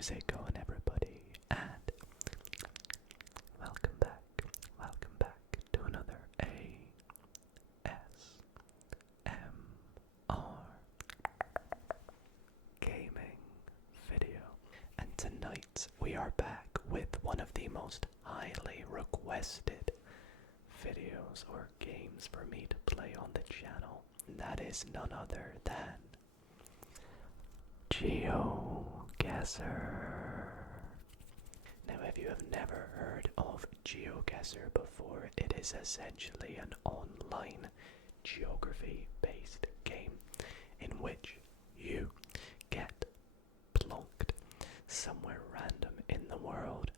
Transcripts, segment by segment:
How's it going, everybody? And welcome back to another ASMR gaming video. And tonight we are back with one of the most highly requested videos or games for me to play on the channel. And that is none other than Geoguessr. Now, if you have never heard of Geoguessr before, it is essentially an online geography-based game in which you get plonked somewhere random in the world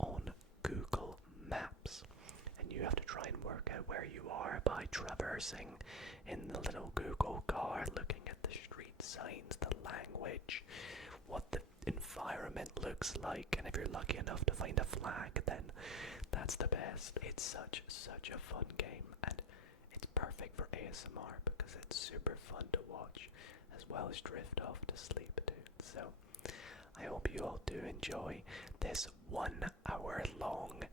on Google Maps, and you have to try and work out where you are by traversing in the little Google car, looking at the street signs, the language, what the environment looks like, and if you're lucky enough to find a flag, then that's the best. It's such a fun game, and it's perfect for ASMR because it's super fun to watch as well as drift off to sleep to. So I hope you all do enjoy this 1 hour long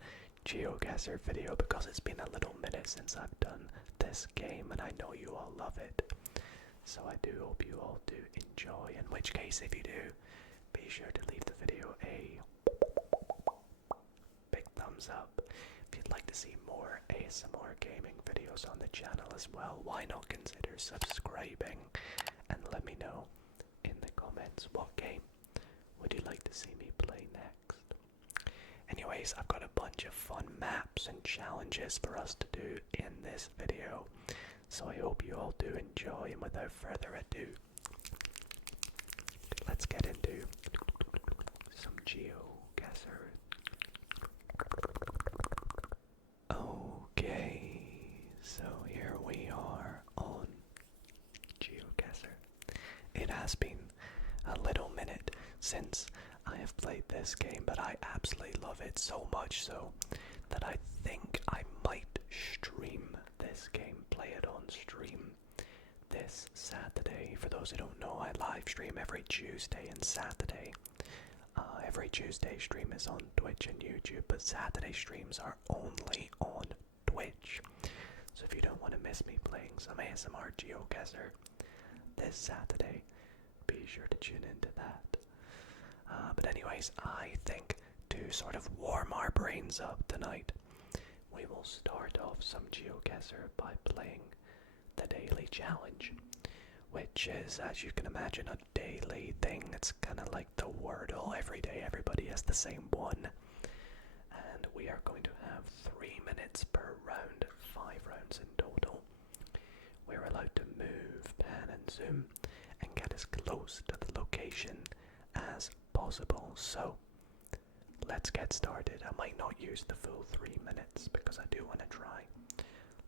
Geoguessr video because it's been a little minute since I've done this game and I know you all love it. So I do hope you all do enjoy, in which case if you do, be sure to leave the video a big thumbs up. If you'd like to see more ASMR gaming videos on the channel as well, why not consider subscribing and let me know in the comments what game would you like to see me play next. Anyways, I've got a bunch of fun maps and challenges for us to do in this video, so I hope you all do enjoy, and without further ado, let's get into some Geoguessr. Okay, so here we are on Geoguessr. It has been a little minute since I have played this game, but I absolutely love it so much so that I think I might stream this game, play it on stream this Saturday. For those who don't know, I live stream every Tuesday and Saturday. Every Tuesday stream is on Twitch and YouTube, but Saturday streams are only on Twitch. So if you don't want to miss me playing some ASMR Geoguessr this Saturday, be sure to tune into that. But anyways, I think to sort of warm our brains up tonight, we will start off some Geoguessr by playing the daily challenge, which is, as you can imagine, a daily thing. It's kind of like the Wordle. Every day everybody has the same one, and we are going to have 3 minutes per round, 5 rounds in total. We're allowed to move, pan and zoom, and get as close to the location as possible. So let's get started. I might not use the full 3 minutes because I do want to try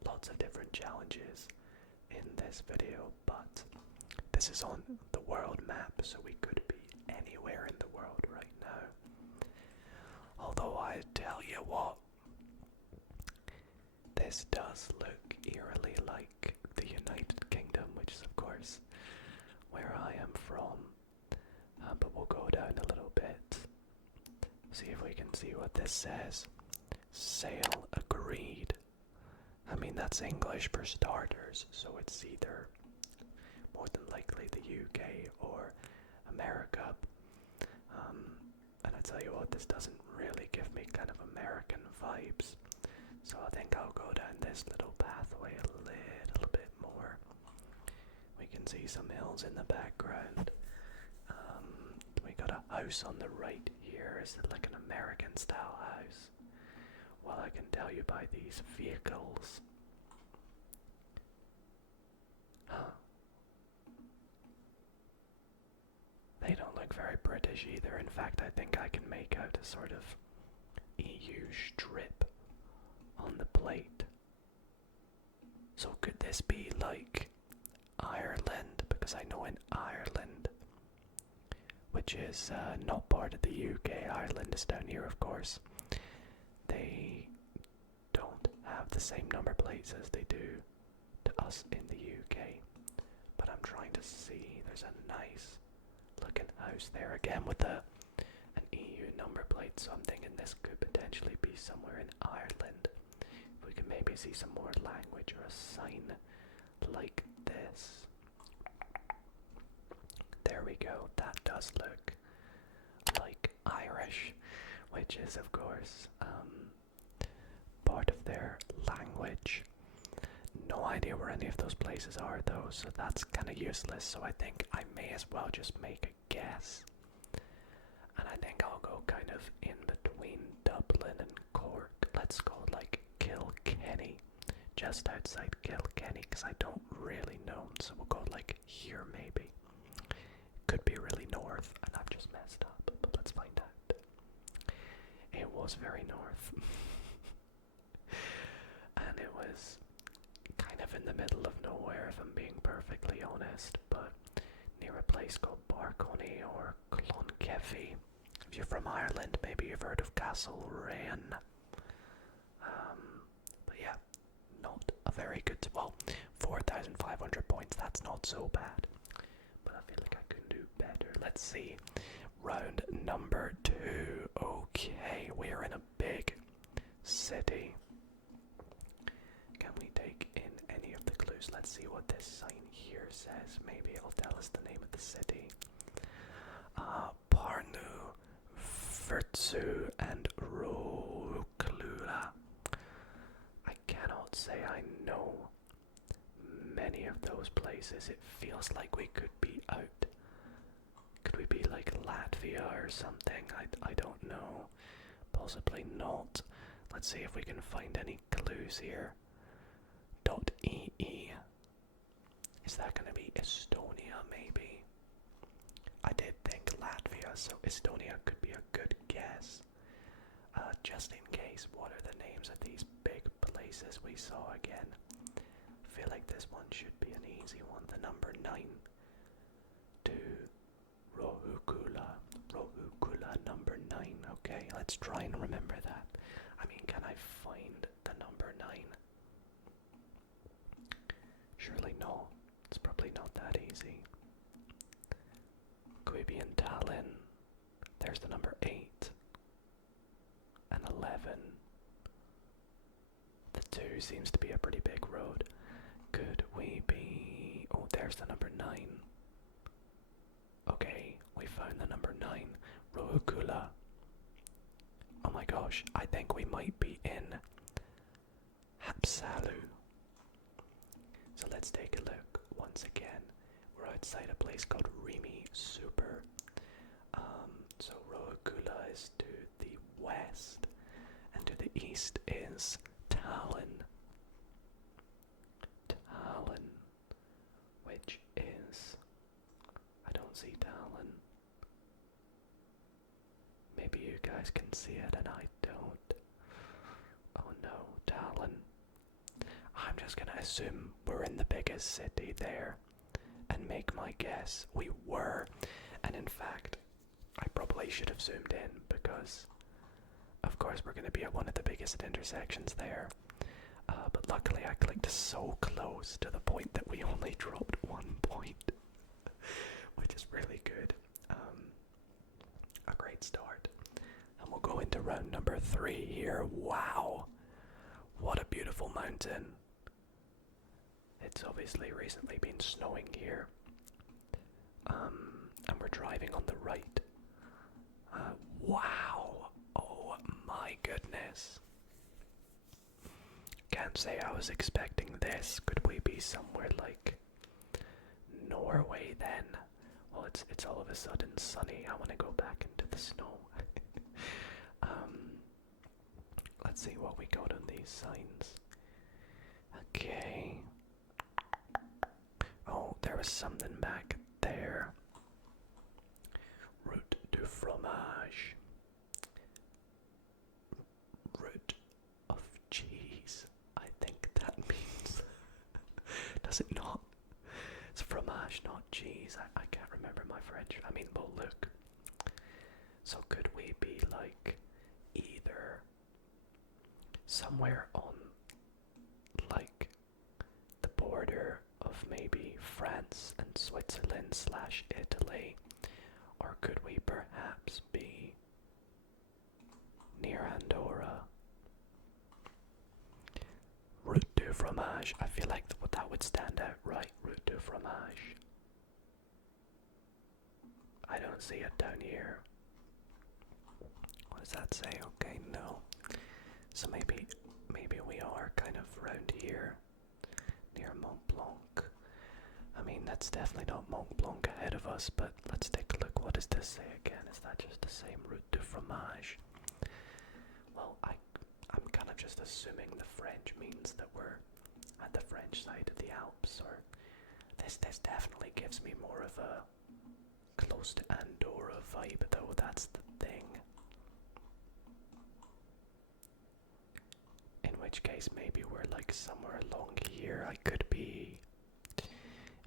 lots of different challenges in this video, but this is on the world map, so we could be anywhere in the world right now. Although I tell you what, this does look eerily like the United Kingdom, which is of course where I am from. But we'll go down a little bit, see if we can see what this says. Sale agreed. I mean, that's English for starters, so it's either more than likely the UK or America. And I tell you what, this doesn't really give me kind of American vibes, so I think I'll go down this little pathway a little bit more. We can see some hills in the background. We got a house on the right here. Is it like an American style house? Well, I can tell you by these vehicles. Huh. They don't look very British either. In fact, I think I can make out a sort of EU strip on the plate. So could this be like Ireland? Because I know in Ireland, which is not part of the UK, Ireland is down here of course, they don't have the same number plates as they do to us in the UK. But I'm trying to see, there's a nice looking house there again with a number plate, so I'm thinking this could potentially be somewhere in Ireland. We can maybe see some more language or a sign like this. There we go, that does look like Irish, which is of course part of their language. No idea where any of those places are though, so that's kind of useless, so I think I may as well just make a guess. And I think I'll go kind of in between Dublin and Cork. Let's go like Kilkenny, just outside Kilkenny, because I don't really know, so we'll go like here maybe. Could be really north, and I've just messed up, but let's find out. It was very north. And it was kind of in the middle of nowhere, if I'm being perfectly honest, but near a place called Barcony or Clonkefi. If you're from Ireland, maybe you've heard of Castle Rain. But yeah, not a very good, well, 4,500 points, that's not so bad. But I feel like I could do better. Let's see. Round number 2. Okay, we're in a big city. Can we take in any of the clues? Let's see what this sign here says. Maybe it'll tell us the name of the city. Parnu, Virtsu, and Roklula. I cannot say I know many of those places. It feels like we could be out. Could we be like Latvia or something? I don't know. Possibly not. Let's see if we can find any clues here. .ee. Is that going to be Estonia maybe? I did think Latvia, so Estonia could be a good guess. Just in case, what are the names of these big places we saw again? I feel like this one should be an easy one. The number 9 to Rohukula. Rohukula number 9. Okay, let's try and remember that. I mean, can I find the number 9? Surely no. It's probably not that easy. Could we be in Tallinn? There's the number 8. And 11. The 2 seems to be a pretty big road. Could we be... Oh, there's the number 9. Okay, we found the number 9. Rohukula. Oh my gosh, I think we might be in Haapsalu. So let's take a look once again. We're outside a place called Rimi Super. So Rohukula is to the west, and to the east is Tallinn. Tallinn, which is... I don't see Tallinn. Maybe you guys can see it and I don't. Oh no, Tallinn. I'm just gonna assume we're in the biggest city there and make my guess. We were, and in fact, I probably should have zoomed in because, of course, we're gonna be at one of the biggest intersections there. But luckily I clicked so close to the point that we only dropped 1 point, which is really good. A great start. And we'll go into round number 3 here. Wow! What a beautiful mountain. It's obviously recently been snowing here. And we're driving on the right. Wow! Oh my goodness. Can't say I was expecting this. Could we be somewhere like Norway then? Well, it's all of a sudden sunny. I want to go back into the snow. Let's see what we got on these signs. Okay. Oh, there was something back there. Route du fromage. Route of cheese. I think that means... Does it not? It's fromage, not cheese. I can't remember my French. I mean, well, look. So could we be like either somewhere on like the border of maybe France and Switzerland / Italy, or could we perhaps be fromage. I feel like that would stand out, right? Route de fromage. I don't see it down here. What does that say? Okay, no. So maybe we are kind of round here, near Mont Blanc. I mean, that's definitely not Mont Blanc ahead of us, but let's take a look. What does this say again? Is that just the same route de fromage? Well, I'm kind of just assuming the French means that we're at the French side of the Alps, or this definitely gives me more of a close to Andorra vibe, though. That's the thing. In which case, maybe we're like somewhere along here. I could be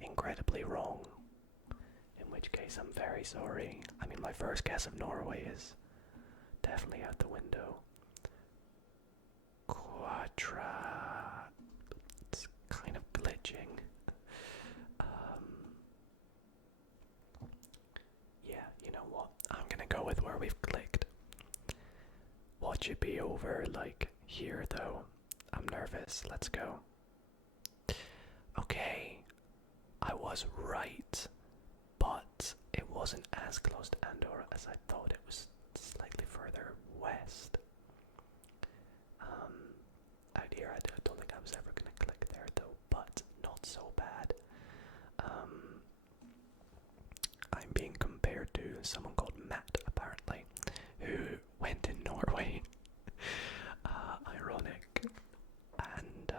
incredibly wrong. In which case, I'm very sorry. I mean, my first guess of Norway is definitely out the window. Quadra. It's kind of glitching. Yeah, you know what? I'm gonna go with where we've clicked. Watch it be over like here though. I'm nervous. Let's go. Okay. I was right, but it wasn't as close to Andorra as I thought. It was slightly further west. Out here, I don't think I was ever going to click there though, but not so bad. I'm being compared to someone called Matt, apparently, who went in Norway. Ironic. And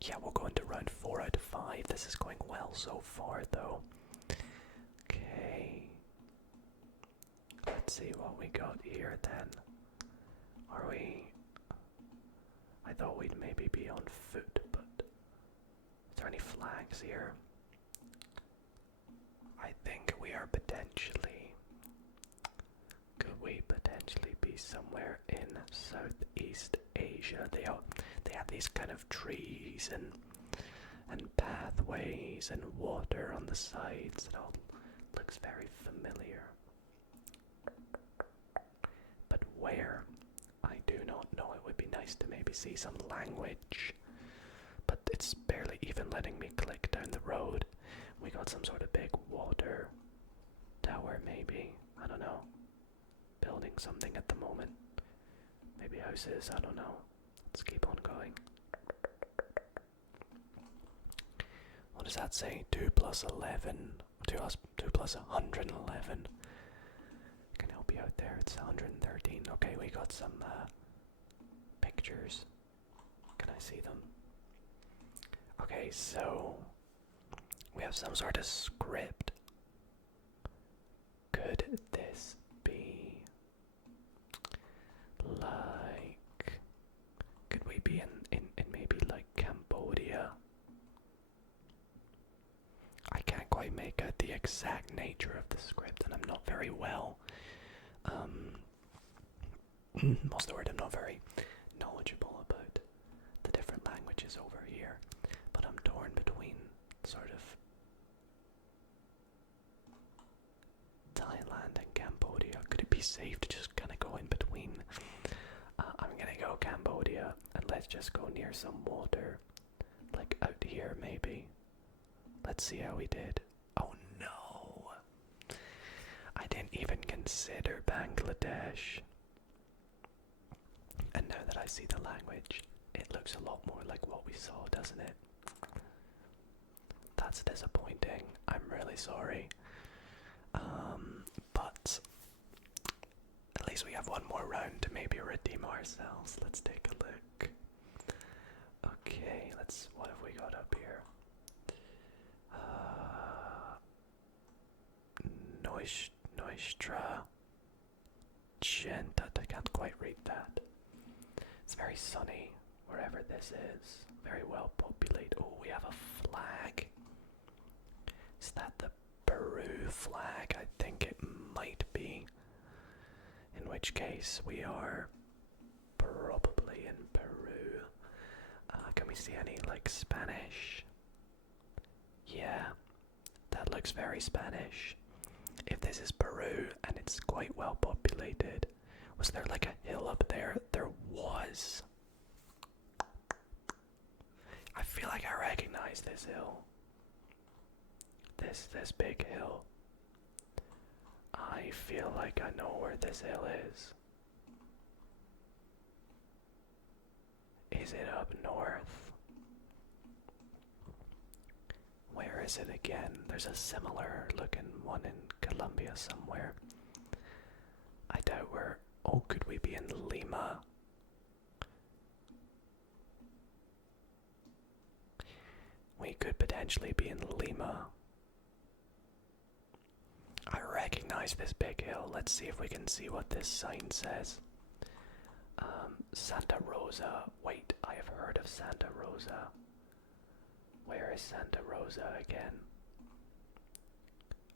yeah, we'll go into round 4 out of 5. This is going well so far, though. Okay. Let's see what we got here then. Are we... I thought we'd maybe be on foot, but... Is there any flags here? I think we are potentially... Could we potentially be somewhere in Southeast Asia? They have these kind of trees and pathways and water on the sides. It all looks very familiar. But where? I do not know. It would be nice to maybe see some language. But it's barely even letting me click down the road. We got some sort of big water tower maybe. I don't know. Building something at the moment. Maybe houses, I don't know. Let's keep on going. What does that say? 2 plus 11. 2 plus 111. Can help you out there. It's 113. Okay, we got some pictures. Can I see them? Okay, so we have some sort of script. Could this be like... Could we be in maybe like Cambodia? I can't quite make out the exact nature of the script, and I'm not very well. What's the word? I'm not very knowledgeable about the different languages over here, but I'm torn between sort of Thailand and Cambodia. Could it be safe to just kind of go in between? I'm gonna go Cambodia, and let's just go near some water, like out here maybe. Let's see how we did. Oh no! I didn't even consider Bangladesh. And now that I see the language, it looks a lot more like what we saw, doesn't it? That's disappointing. I'm really sorry. But at least we have one more round to maybe redeem ourselves. Let's take a look. Okay, what have we got up here? Noistra Genta. I can't quite read that. It's very sunny wherever this is. Very well populated. Oh, we have a flag. Is that the Peru flag? I think it might be. In which case we are probably in Peru. Can we see any like Spanish? Yeah, that looks very Spanish. If this is Peru and it's quite well populated, was there like a hill up there? There was. feel like I recognize this hill. This big hill. I feel like I know where this hill is. Is it up north? Where is it again? There's a similar looking one in Colombia somewhere. I doubt we're... Oh, could we be in Lima? We could potentially be in Lima. I recognize this big hill. Let's see if we can see what this sign says. Santa Rosa. Wait, I have heard of Santa Rosa. Where is Santa Rosa again?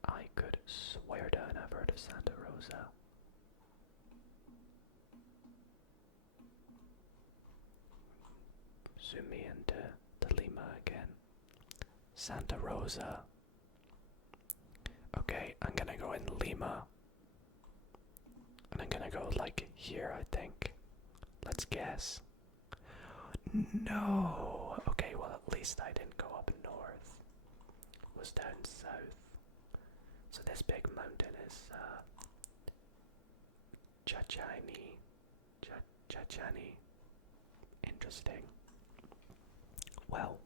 I could swear down I've heard of Santa Rosa. Zoom me into the Lima again. Santa Rosa. Okay, I'm gonna go in Lima. And I'm gonna go like here, I think. Let's guess. No! Okay, well at least I didn't go up north. It was down south. So this big mountain is Chachani. Chachani. Interesting. Well,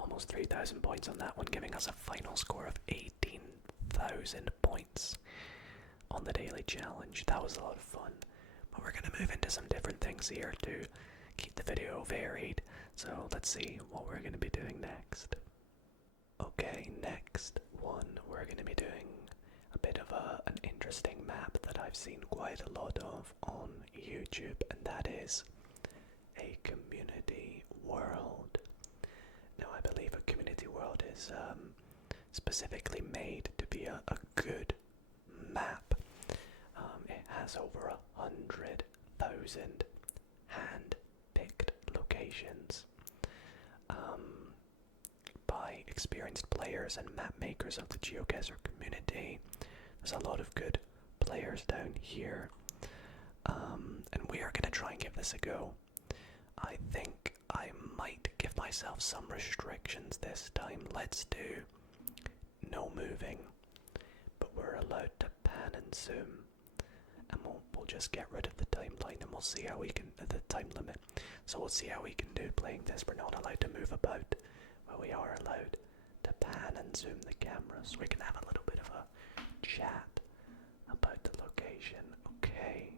almost 3,000 points on that one, giving us a final score of 18,000 points on the daily challenge. That was a lot of fun. But we're going to move into some different things here to keep the video varied. So let's see what we're going to be doing next. Okay, next one we're going to be doing a bit of an interesting map that I've seen quite a lot of on YouTube, and that is a community world. Now I believe a community world is specifically made to be a good map. It has over 100,000 hand-picked locations by experienced players and map makers of the Geoguessr community. There's a lot of good players down here, and we are going to try and give this a go. I think I might give myself some restrictions this time. Let's do no moving, but we're allowed to pan and zoom, and we'll just get rid of the timeline, and we'll see how we can, the time limit, so we'll see how we can do playing this. We're not allowed to move about, but we are allowed to pan and zoom the camera, so we can have a little bit of a chat about the location. Okay.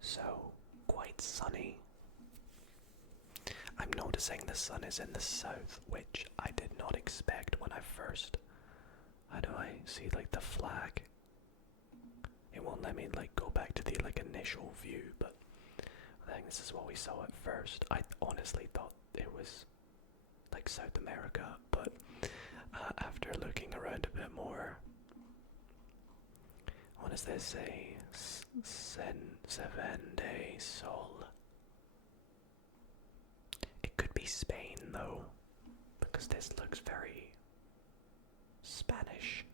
So, quite sunny. I'm noticing the sun is in the south, which I did not expect when I first... How do I see like the flag? It won't let me like go back to the like initial view, but I think this is what we saw at first. I honestly thought it was like South America, but after looking around a bit more... What does this say? Sevende Sol. It could be Spain though, because this looks very Spanish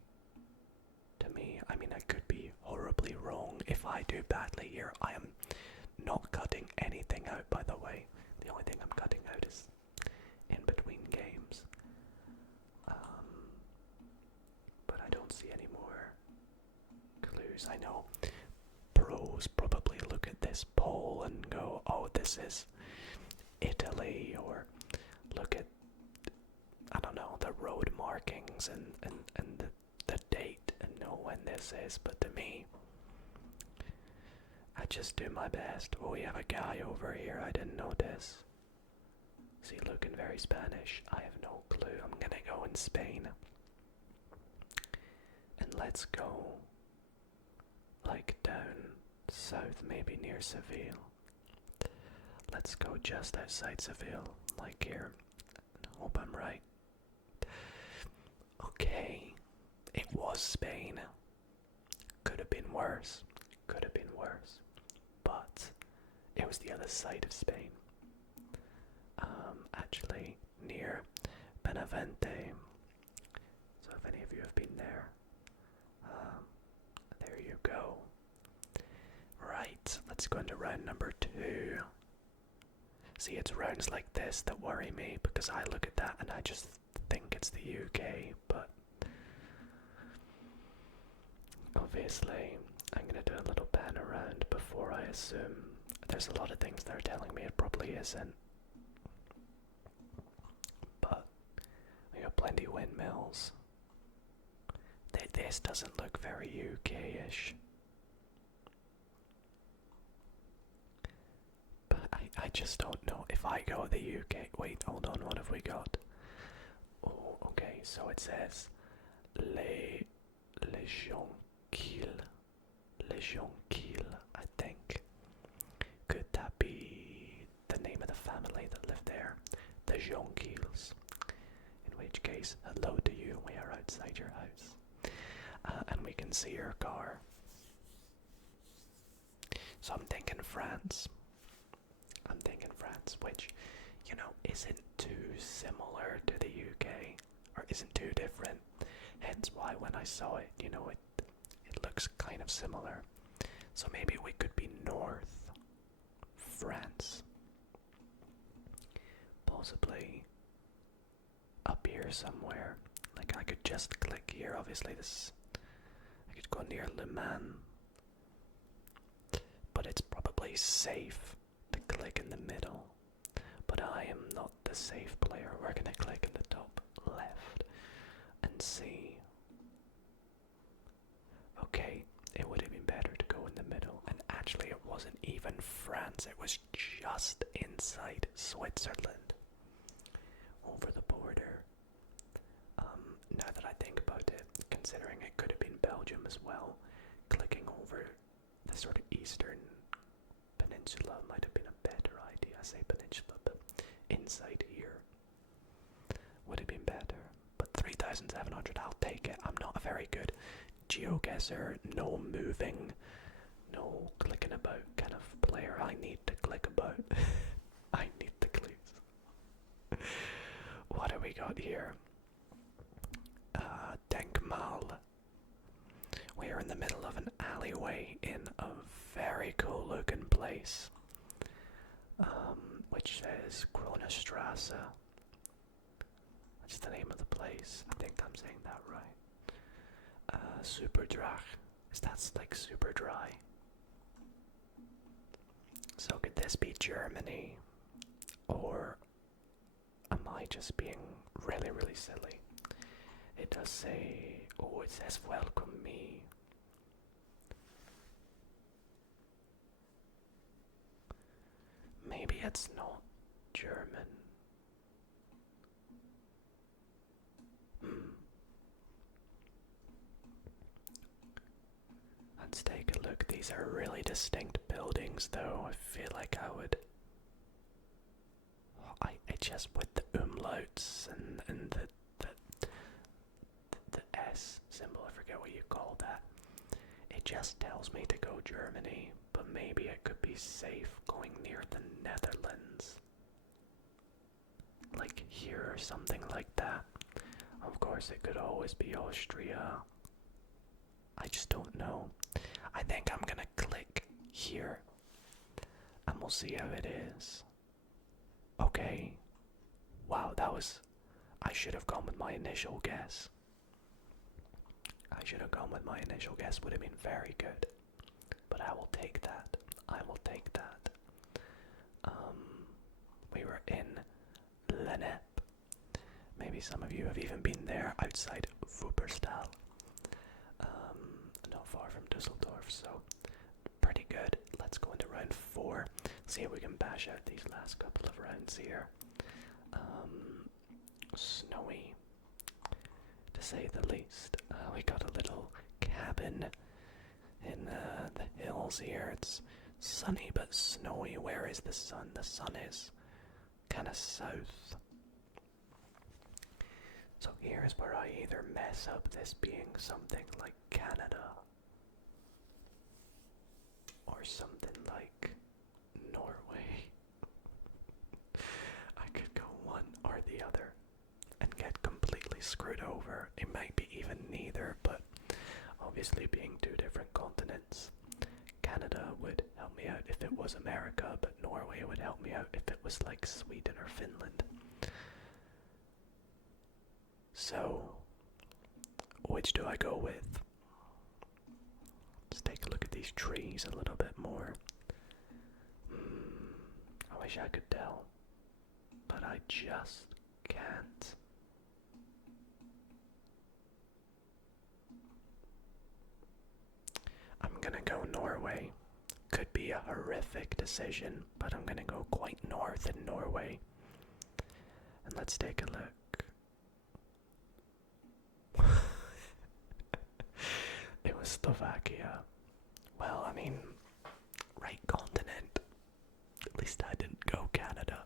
to me. I mean, I could be horribly wrong. If I do badly here, I am not cutting anything out, by the way. The only thing I'm cutting out is in between games. But I don't see any more clues. I know pros probably look at this poll and go, oh, this is Italy, or look at, I don't know, the road markings and the date and know when this is. But to me, I just do my best. Oh, we have a guy over here, I didn't notice. Is he looking very Spanish? I have no clue. I'm gonna go in Spain. And let's go like down south, maybe near Seville. Let's go just outside Seville, like here. Hope I'm right. Okay, it was Spain. Could have been worse. Could have been worse. But it was the other side of Spain. Actually, near Benavente. So if any of you have been there, there you go. Right, let's go into round number 2. see, it's rounds like this that worry me, because I look at that and I just think it's the UK, but obviously I'm going to do a little pan around before I assume. There's a lot of things that are telling me it probably isn't, but we got plenty of windmills. This doesn't look very UK-ish. But I just don't know if I go to the UK. Wait, hold on, what have we got? Oh, okay, so it says Les Jonquils, I think. Could that be the name of the family that lived there? The Jonquils. In which case, hello to you, we are outside your house. And we can see your car. So I'm thinking France. Which, you know, isn't too similar to the UK, or isn't too different. Hence why when I saw it, you know, it looks kind of similar. So maybe we could be North France. Possibly up here somewhere. Like I could just click here, obviously I could go near Le Mans. But it's probably safe to click in the middle. But I am not the safe player. We're gonna click in the top left and see. Okay, it would have been better to go in the middle. And actually it wasn't even France, it was just inside Switzerland. Over the border. Now that I think about it, considering it could have been Belgium as well, clicking over the sort of eastern peninsula might have been a better idea. I say peninsula, but inside here would have been better. But 3,700, I'll take it. I'm not a very good Geoguessr, no moving, no clicking about kind of player. I need to click about. I need the clues. What do we got here? Denkmal. We are in the middle of an alleyway in a very cool looking place, which says Kronestrasse. That's the name of the place. I think I'm saying that right. Superdrach. Is that like super dry? So could this be Germany? Or am I just being really, really silly? It does say, oh, it says welcome me. Maybe it's not German. Let's take a look. These are really distinct buildings, though. I feel like I would... I just with the umlauts and the S symbol, I forget what you call that. It just tells me to go Germany, but maybe it could be safe going near the Netherlands. Like here or something like that. Of course, it could always be Austria. I just don't know. I think I'm gonna click here and we'll see how it is. Okay. Wow, that was... I should have gone with my initial guess. Would have been very good. But I will take that. We were in Lennep. Maybe some of you have even been there outside Wuppertal. Not far from Dusseldorf, so pretty good. Let's go into round 4. See if we can bash out these last couple of rounds here. Snowy, to say the least. We got a little cabin in the hills here. It's sunny but snowy. Where is the sun? The sun is kind of south. So here's where I either mess up this being something like Canada or something like Norway. I could go one or the other and get completely screwed over. It might be even neither, but obviously being two different continents, Canada would help me out if it was America, but Norway would help me out if it was like Sweden or Finland. So, which do I go with? Let's take a look at these trees a little bit more. I wish I could tell, but I just can't. I'm gonna go Norway. Could be a horrific decision, but I'm gonna go quite north in Norway. And let's take a look. It was Slovakia. Well, I mean, right continent. At least I didn't go Canada.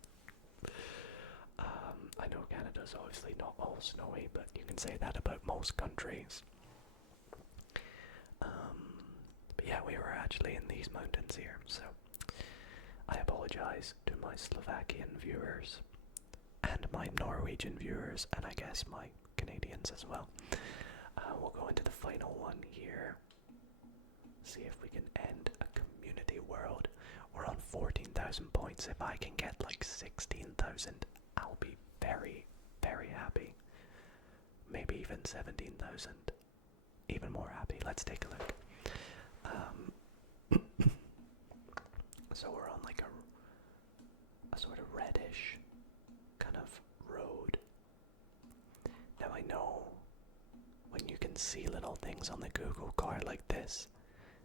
I know Canada's obviously not all snowy, but you can say that about most countries. But yeah, we were actually in these mountains here, so I apologize to my Slovakian viewers and my Norwegian viewers, and I guess my Canadians as well. We'll go into the final one here. See if we can end a community world. We're on 14,000 points. If I can get like 16,000, I'll be very, very happy. Maybe even 17,000. Even more happy. Let's take a look. So we're on like a sort of reddish kind of road. Now I know when you can see little things on the Google card like this,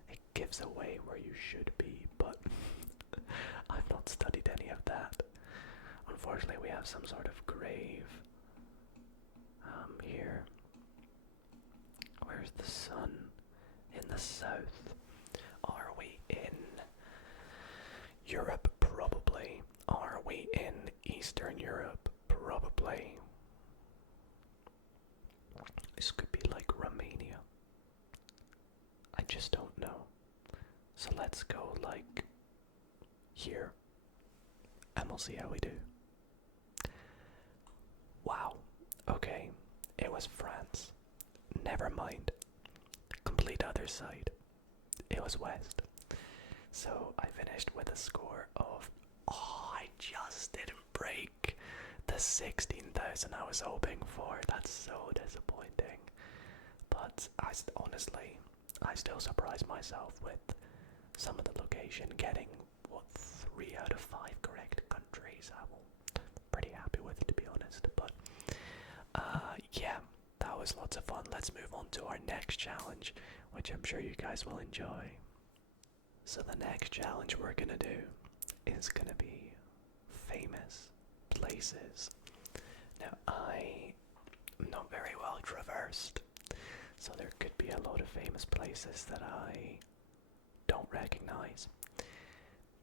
it gives away where you should be, but I've not studied any of that. Unfortunately, we have some sort of grave here. Where's the sun? In the south. Are we in Europe? Probably. Are we in Eastern Europe? Probably. This could be like Romania. I just don't know. So let's go like here. And we'll see how we do. Wow. Okay. It was France. Never mind. Complete other side. It was west. So I finished with a score of... Oh, I just didn't break the 16,000 I was hoping for. That's so disappointing. But honestly, I still surprised myself with some of the location getting, 3 out of 5 correct countries. I'm pretty happy with it, to be honest. But yeah, that was lots of fun. Let's move on to our next challenge, which I'm sure you guys will enjoy. So the next challenge we're gonna do is gonna be famous places. Now I am not very well traversed, so there could be a lot of famous places that I don't recognize.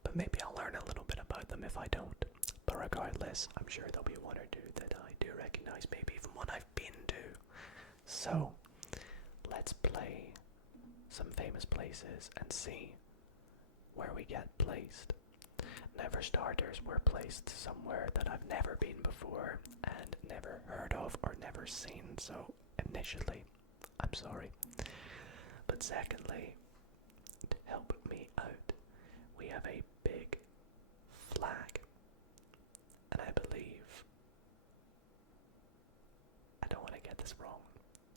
But maybe I'll learn a little bit about them if I don't. But regardless, I'm sure there'll be one or two that I do recognize, maybe even one I've been to. So, let's play some famous places and see where we get placed. Now for starters, we're placed somewhere that I've never been before and never heard of or never seen, so initially, I'm sorry. But secondly, to help me out, we have a big flag. And I believe, I don't want to get this wrong,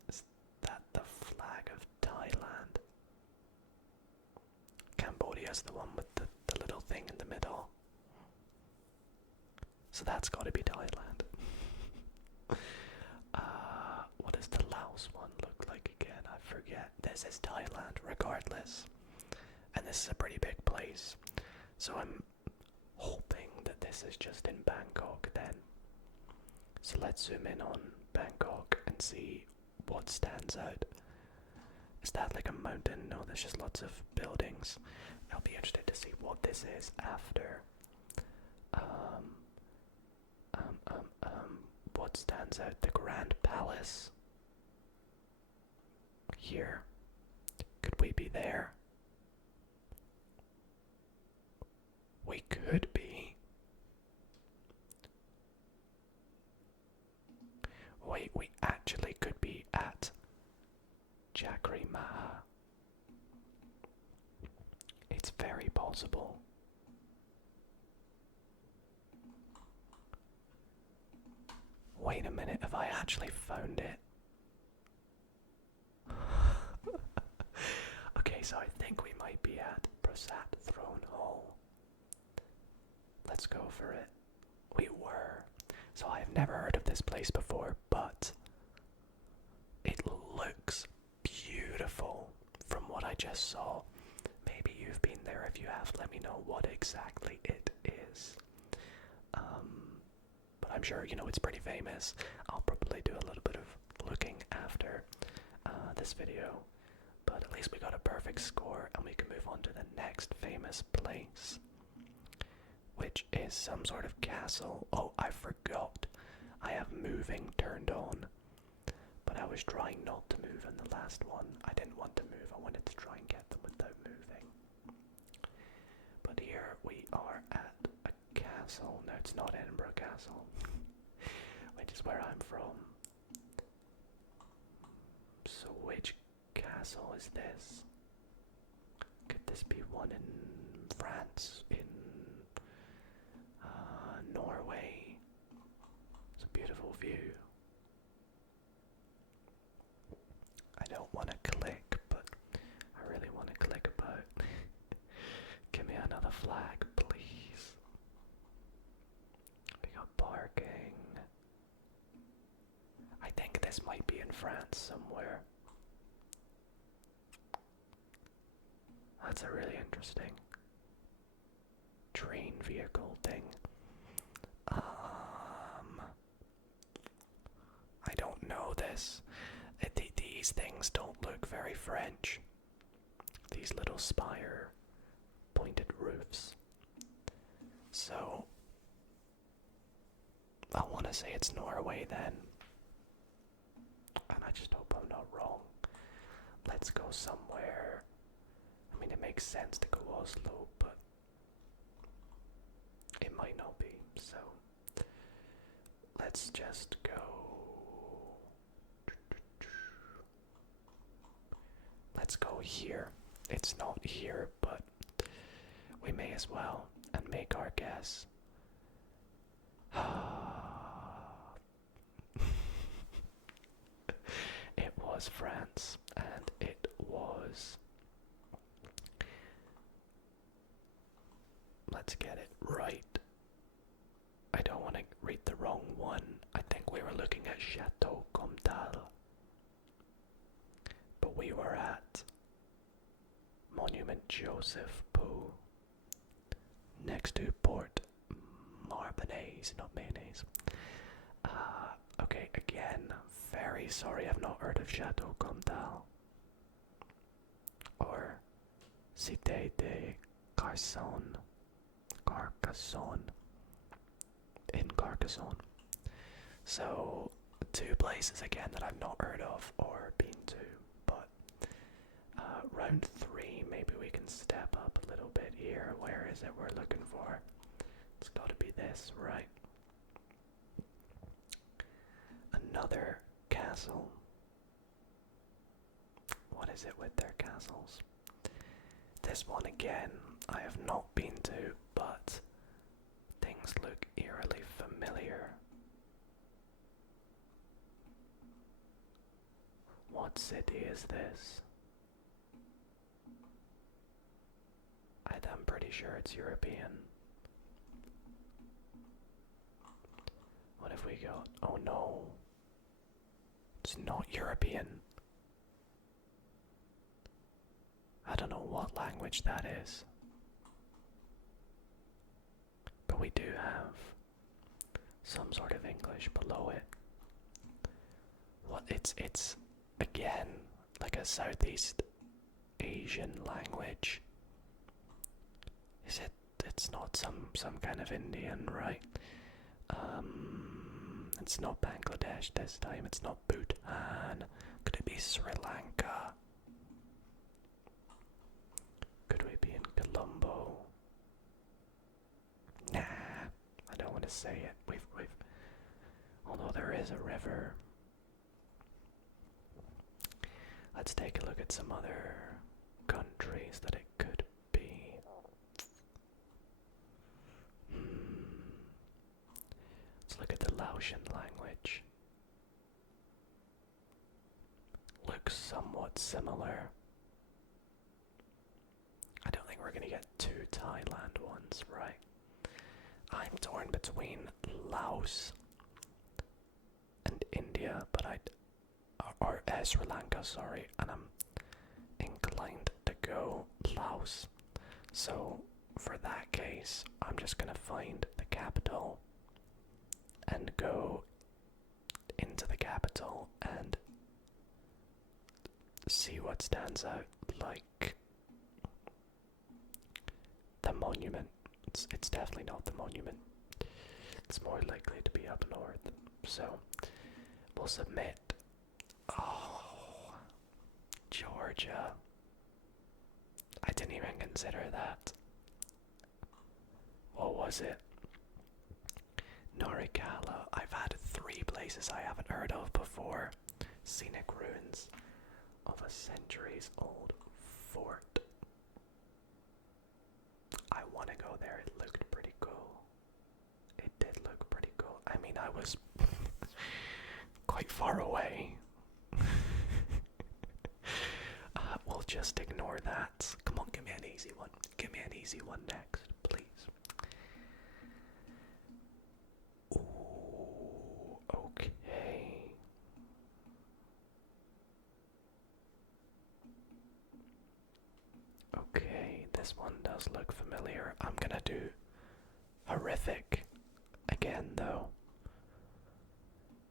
is that the flag of Thailand? Cambodia's the one with the little thing in the middle. So that's got to be Thailand. What does the Laos one look like again? I forget. This is Thailand, regardless. And this is a pretty big place. So I'm hoping that this is just in Bangkok then. So let's zoom in on Bangkok and see what stands out. Is that like a mountain? No, there's just lots of buildings. I'll be interested to see what this is after. What stands out? The Grand Palace. Here. Could we be there? We could be. Wait, we actually could be at Chakri Maha possible? Wait a minute, have I actually found it? Okay, so I think we might be at Prasat Throne Hall. Let's go for it. We were. So I have never heard of this place before, but it looks beautiful from what I just saw. Maybe you've been there. If you have, let me know what exactly it is. But I'm sure, you know, it's pretty famous. I'll probably do a little bit of looking after this video. But at least we got a perfect score, and we can move on to the next famous place, which is some sort of castle. Oh, I forgot. I have moving turned on, but I was trying not to move in the last one. I didn't want to move. I wanted to try and get them without moving. But here we are at a castle. No, it's not Edinburgh Castle, which is where I'm from. So which castle is this? Could this be one in France? In Norway? It's a beautiful view. I don't want to click, but I really want to click about. Give me another flag, please. We got parking. I think this might be in France somewhere. That's a really interesting train vehicle thing. I don't know this. These things don't look very French. These little spire pointed roofs. So I want to say it's Norway then. And I just hope I'm not wrong. Let's go somewhere. I mean, it makes sense to go Oslo, but it might not be. So let's just go. Let's go here. It's not here, but we may as well and make our guess. It was France, and it was... Let's get it right. I don't want to read the wrong one. I think we were looking at Chateau Comtal. But we were at Monument Joseph Pou, next to Port Marbonnaise, not mayonnaise. Okay, again, very sorry I've not heard of Chateau Comtal. Or Cité de Carcassonne. In Carcassonne. So, two places again that I've not heard of or been to, but round 3, maybe we can step up a little bit here. Where is it we're looking for? It's gotta be this, right? Another castle. What is it with their castles? This one again, I have not been to, but things look eerily familiar. What city is this? I'm pretty sure it's European. What have we got? Oh no. It's not European. I don't know what language that is. But we do have some sort of English below it. What it's again like a Southeast Asian language. Is it? It's not some kind of Indian, right? It's not Bangladesh this time. It's not Bhutan. Could it be Sri Lanka? Could we be in Colombo? Nah, I don't want to say it. We've. Although there is a river. Let's take a look at some other countries that it could be. Laotian language. Looks somewhat similar. I don't think we're gonna get two Thailand ones, right? I'm torn between Laos and India, but or Sri Lanka, sorry, and I'm inclined to go Laos. So for that case, I'm just gonna find the capital and go into the capital and see what stands out, like the monument. It's definitely not the monument. It's more likely to be up north. So we'll submit. Oh, Georgia. I didn't even consider that. What was it? Noricala. I've had 3 places I haven't heard of before. Scenic ruins of a centuries-old fort. I want to go there. It looked pretty cool. It did look pretty cool. I mean, I was quite far away. We'll just ignore that. Come on, give me an easy one. Give me an easy one next, please. Ooh, okay. Okay, this one does look familiar. I'm gonna do horrific again, though.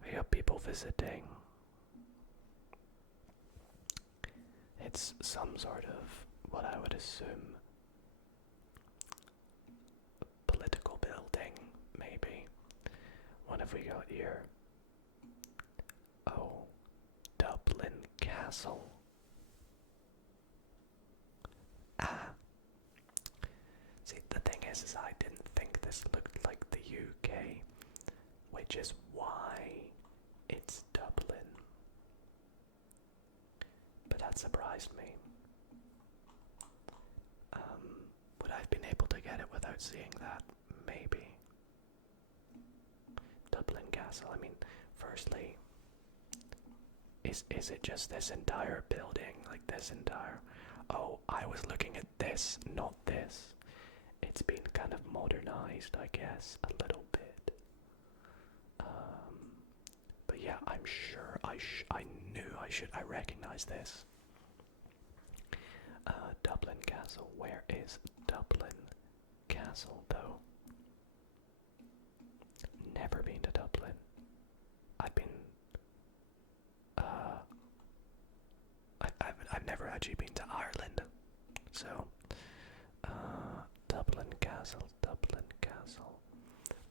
We got people visiting. It's some sort of, what I would assume, political building, maybe. What have we got here? Oh, Dublin Castle. Ah. See, the thing is I didn't think this looked like the UK, which is why it's Dublin. But that surprised me. Would I have been able to get it without seeing that? Maybe. Dublin Castle, I mean, firstly, is it just this entire building? Like this entire... Oh, I was looking at this, not this. It's been kind of modernized, I guess, a little bit. But yeah, I'm sure I recognize this. Dublin Castle. Where is Dublin Castle, though? Never been to Dublin. I've been... I've never actually been to Ireland. So... Dublin Castle, Dublin Castle.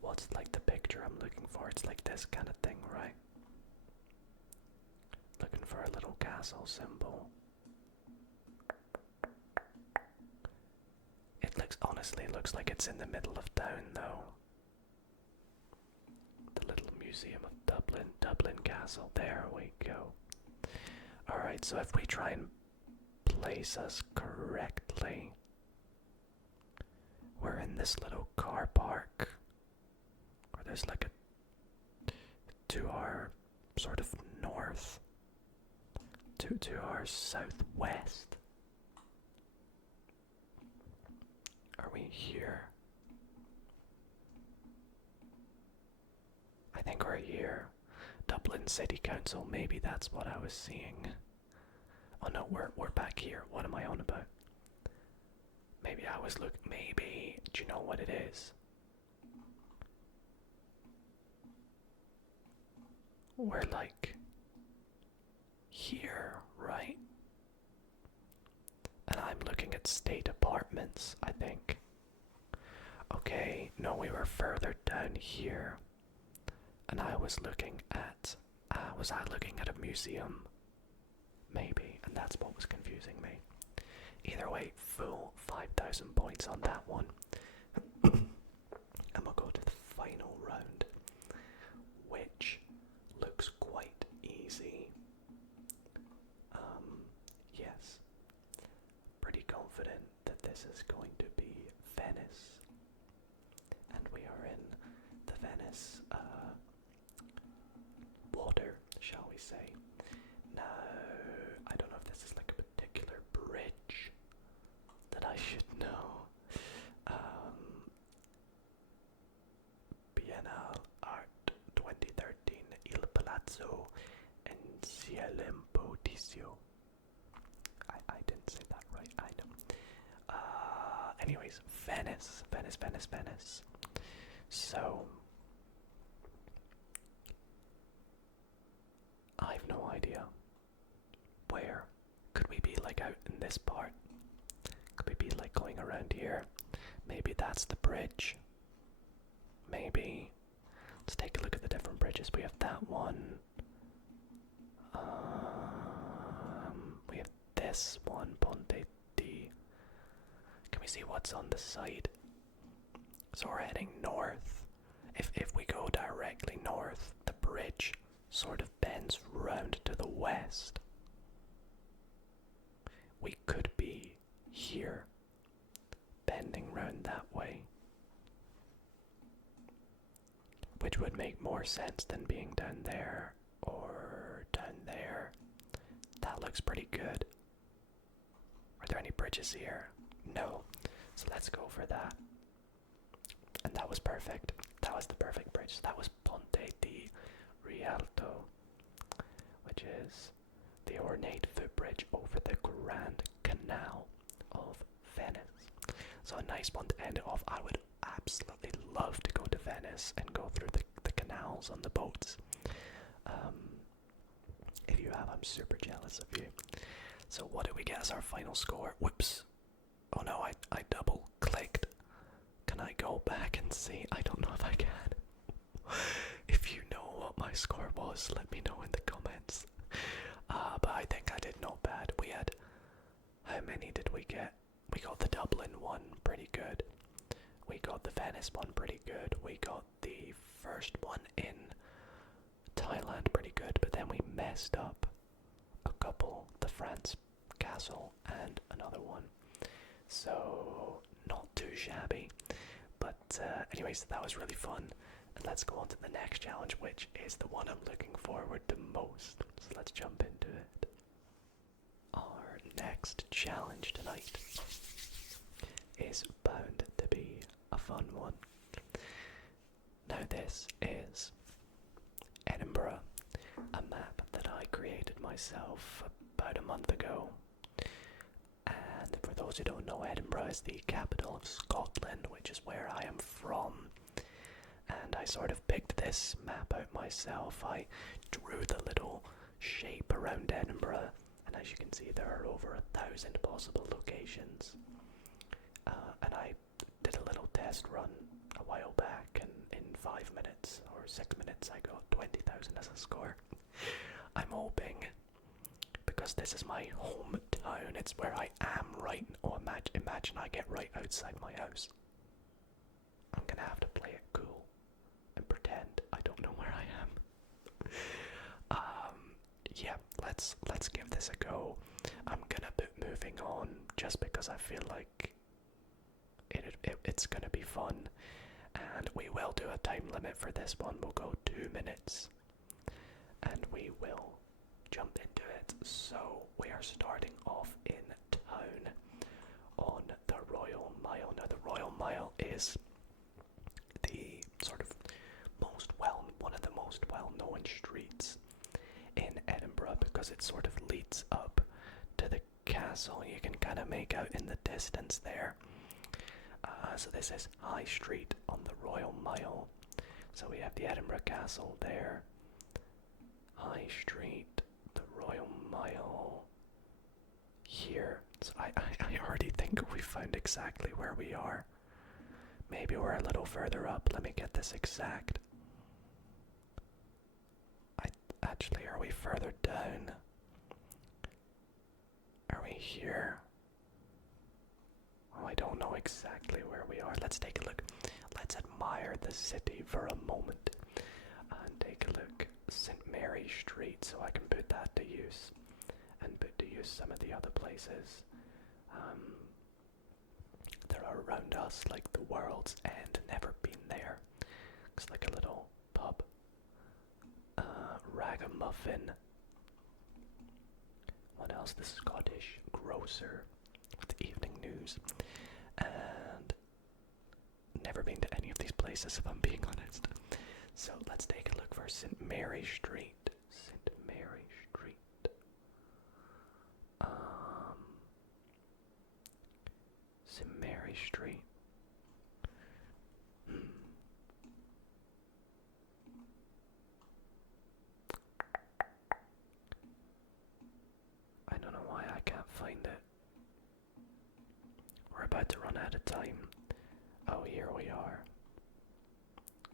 What's like the picture I'm looking for? It's like this kind of thing, right? Looking for a little castle symbol. Honestly looks like it's in the middle of town, though. The little Museum of Dublin Castle. There we go. Alright, so if we try and place us correctly, we're in this little car park, where there's like to our sort of north, to our southwest. Are we here? I think we're here. Dublin City Council, maybe that's what I was seeing. Oh no, we're back here. What am I on about? Maybe I was maybe, do you know what it is? We're like here, right? And I'm looking at state apartments, I think. Okay, no, we were further down here. And I was looking at, was I looking at a museum? Maybe, and that's what was confusing me. Either way, full 5,000 points on that one. And we'll go to the final round, which looks quite easy. Yes. Pretty confident that this is going to be Venice. And we are in the Venice Cielempotizio. I didn't say that right, I know. Anyways, Venice. So, I have no idea. Where? Could we be like out in this part? Could we be like going around here? Maybe that's the bridge. Maybe. Let's take a look at the different bridges. We have that one. We have this one, Ponte di. Can we see what's on the side? So we're heading north. If we go directly north, the bridge sort of bends round to the west. We could be here, bending round that way. Which would make more sense than being down there or down there. That looks pretty good. Are there any bridges here? No. So let's go for that. And that was perfect. That was the perfect bridge. That was Ponte di Rialto, which is the ornate footbridge over the Grand Canal of Venice. So a nice one to end it off. I would absolutely love to go to Venice and go through the canals on the boats. If you have, I'm super jealous of you. So what did we get as our final score? Whoops. Oh no, I double clicked. Can I go back and see? I don't know if I can. If you know what my score was, let me know in the comments. But I think I did not bad. We had, how many did we get? We got the Dublin one pretty good. We got the Venice one pretty good. We got the first one in Thailand pretty good, but then we messed up a couple, the France Castle and another one. So, not too shabby. But anyways, that was really fun. And let's go on to the next challenge, which is the one I'm looking forward to most. So let's jump into it. Our next challenge tonight is bound to be a fun one. Now this is Edinburgh, a map that I created myself about a month ago. And for those who don't know, Edinburgh is the capital of Scotland, which is where I am from. And I sort of picked this map out myself. I drew the little shape around Edinburgh, and as you can see, there are over 1,000 possible locations. And I did a little test run a while back, and in 5 minutes or 6 minutes, I got 20,000 as a score. I'm hoping, because this is my hometown, it's where I am right now. Oh, imagine I get right outside my house. I'm gonna have to play it cool and pretend I don't know where I am. Yeah, let's give this a go. I'm gonna be moving on just because I feel like it's gonna be fun, and we will do a time limit for this one. We'll go 2 minutes, and we will jump into it. So we are starting off in town on the Royal Mile. Now the Royal Mile is the sort of one of the most well-known streets in Edinburgh, because it sort of leads up to the castle. You can kind of make out in the distance there. So this is High Street on the Royal Mile. So we have the Edinburgh Castle there. High Street, the Royal Mile here. So I already think we found exactly where we are. Maybe we're a little further up. Let me get this exact. Actually, are we further down? Are we here? Oh, I don't know exactly where we are. Let's take a look. Let's admire the city for a moment and take a look. St. Mary Street, so I can put that to use and put to use some of the other places that are around us, like the World's End. Never been there. Looks like a little pub. Ragamuffin. What else? The Scottish Grocer with the evening news. And never been to any of these places, if I'm being honest. So let's take a look for St. Mary Street. St. Mary Street. about to run out of time. Oh, here we are.